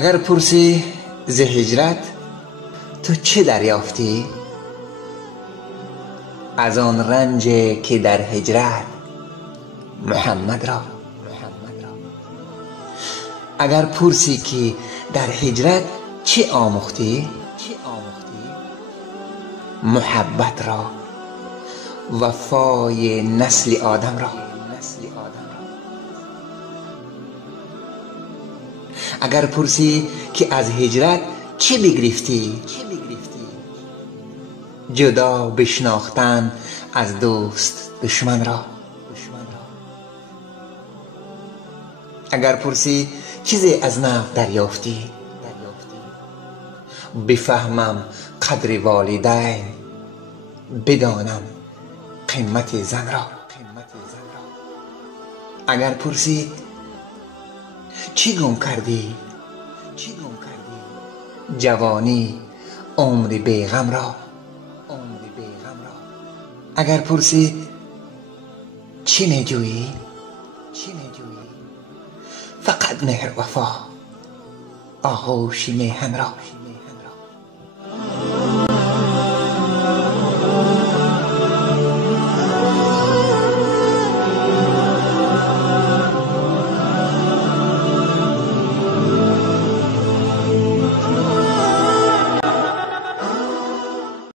اگر پرسی ز هجرت تو چه دریافتی؟ از آن رنج که در هجرت محمد را. اگر پرسی که در هجرت چه آموختی؟ محبت را، وفای نسل آدم را. اگر پرسی که از هجرت چه بگرفتی؟ جدا بشناختن از دوست دشمن را. اگر پرسی چیزی از نفس دریافتی؟ بفهمم قدر والدین، بدانم قیمت زن را. اگر پرسی چی گم کردی؟ جوانی عمر بیغم را. اگر پرسی چی میجویی؟ فقط مهر وفا، آغوش میهن را.